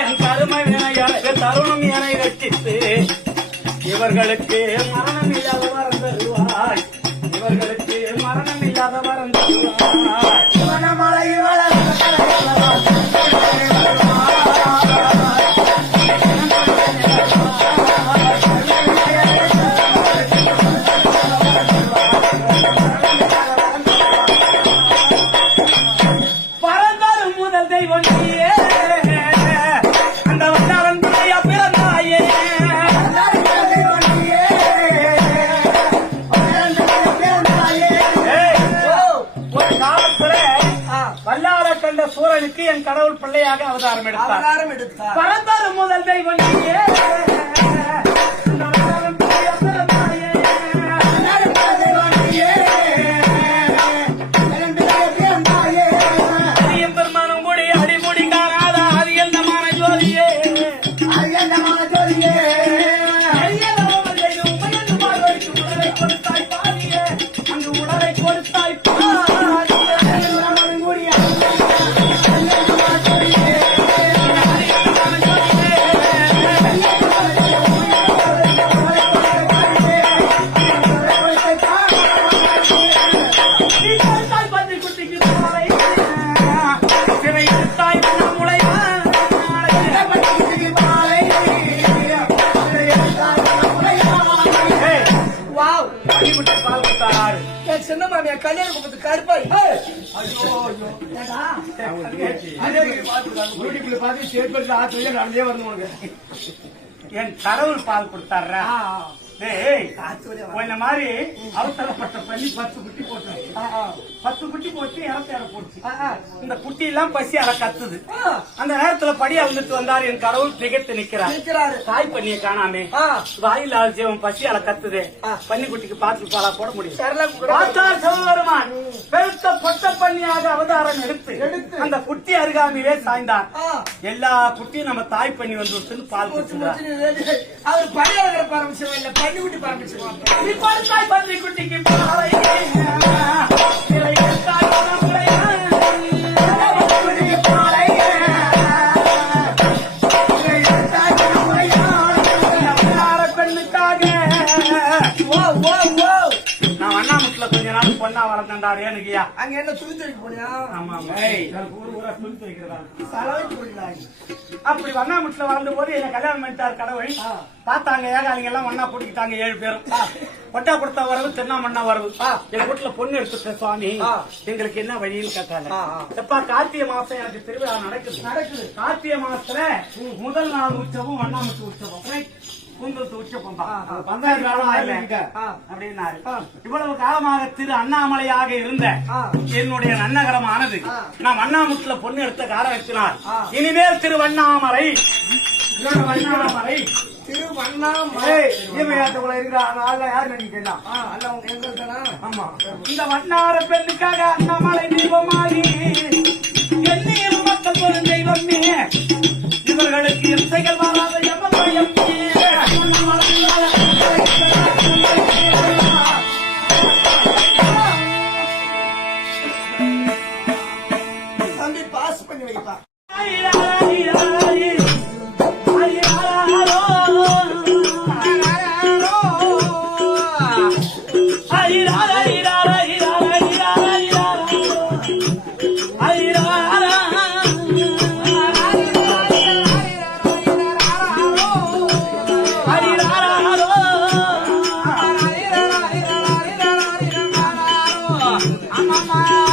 என் கருமை எனக்கு தருணம் என ரட்சித்து இவர்களுக்கு மரணம் இல்லாத வரம் தருவாய். இவர்களுக்கு மரணம் இல்லாத வரம் தருவாய். பரந்தாரும் முதல் தெய்வம் நீயே, அந்த வந்தாரன் பிள்ளையா பிறந்தாயே. ஒரு காலத்துல வல்லார கண்ட சூரனுக்கு என் கடவுள் பிள்ளையாக அவதாரம் எடுத்தார். பரந்தாரும் முதல் தெய்வம் நீயே, அந்த வந்தாரன் பிள்ளையா பிறந்தாயே. சின்ன மாமியா கல்யாணம் கொடுத்து கருப்பாய் என் கடவுள் பால் கொடுத்தாரு. இந்த மாதிரி அவசரப்பட்ட பள்ளி 10 குட்டி போட்டு 10 குட்டி போட்டு இறப்பேற போச்சு. இந்த குட்டி எல்லாம் பசியால கத்துது. அந்த நேரத்துல படி வந்துட்டு வந்தாரு என் கடவுள் திகட்டு நிக்கிறாரு. தாய் பண்ணிய காணாமே, வாயில் ஆழ்ச்சியம் பசியால கத்துது. பன்னி குட்டிக்கு பாத்து பாலா போட முடியும். சிவபெருமான் பெருத்த பொட்ட பண்ணியாக அவதாரம் எடுத்து அந்த குட்டி அருகாமையிலே சாய்ந்தார். எல்லா குட்டியும் நம்ம தாய் பண்ணி வந்து பால் குடிச்சுட்டார். அவர் பணியாளர் பரமசிவம் இல்ல, பன்னி குட்டி பரமசிவம். தாய் பன்னி குட்டிக்கு பாலை பொண்ணா வளர்ந்தாரு. ஏனுக்கியா அங்க என்ன துணி துவைக்க போனியா? ஆமா, ஊரா துணி துவைக்கிறதா அப்படி வண்ணாமுட்டில வளர்ந்த போது என்ன கல்யாணம் பண்ணிட்டார் கடவுள். பார்த்தாங்க ஏகாலிங்க எல்லாம் ஒன்னா கூட்டிக்கிட்டாங்க 7 பேரும். பொட்டா கொடுத்தா வரவு தென்னா மண்ணா வரவு. எங்க வீட்டுல பொண்ணு எடுத்துட்ட சுவாமி, எங்களுக்கு என்ன வழின்னு கேட்டாங்க. எப்பா கார்த்திகை மாசம் எனக்கு திருவிழா நடக்குது. கார்த்திகை மாசத்துல முதல் நாள் உற்சவம் வண்ணாமுட்டு உற்சவம், குங்குமத்து உச்சப்பம் அப்படின்னாரு. இவ்வளவு காலமாக திரு அண்ணாமலையாக இருந்த என்னுடைய நன்னகரமானது நான் வண்ணாமுட்டுல பொண்ணு எடுத்த காரணத்தினால் இனிமேல் திருவண்ணாமலை திருவண்ணாமலை யாரு நினைக்கலாம். இந்த வண்ணார பெண்ணுக்காக அண்ணாமலை தெய்வமாகி எண்ணியும் மக்கள் ஒரு தெய்வமே. இவர்களுக்கு இசைகள் வராத எவ்வளவு தம்பி பாஸ் பண்ணி வைப்பா. Mama.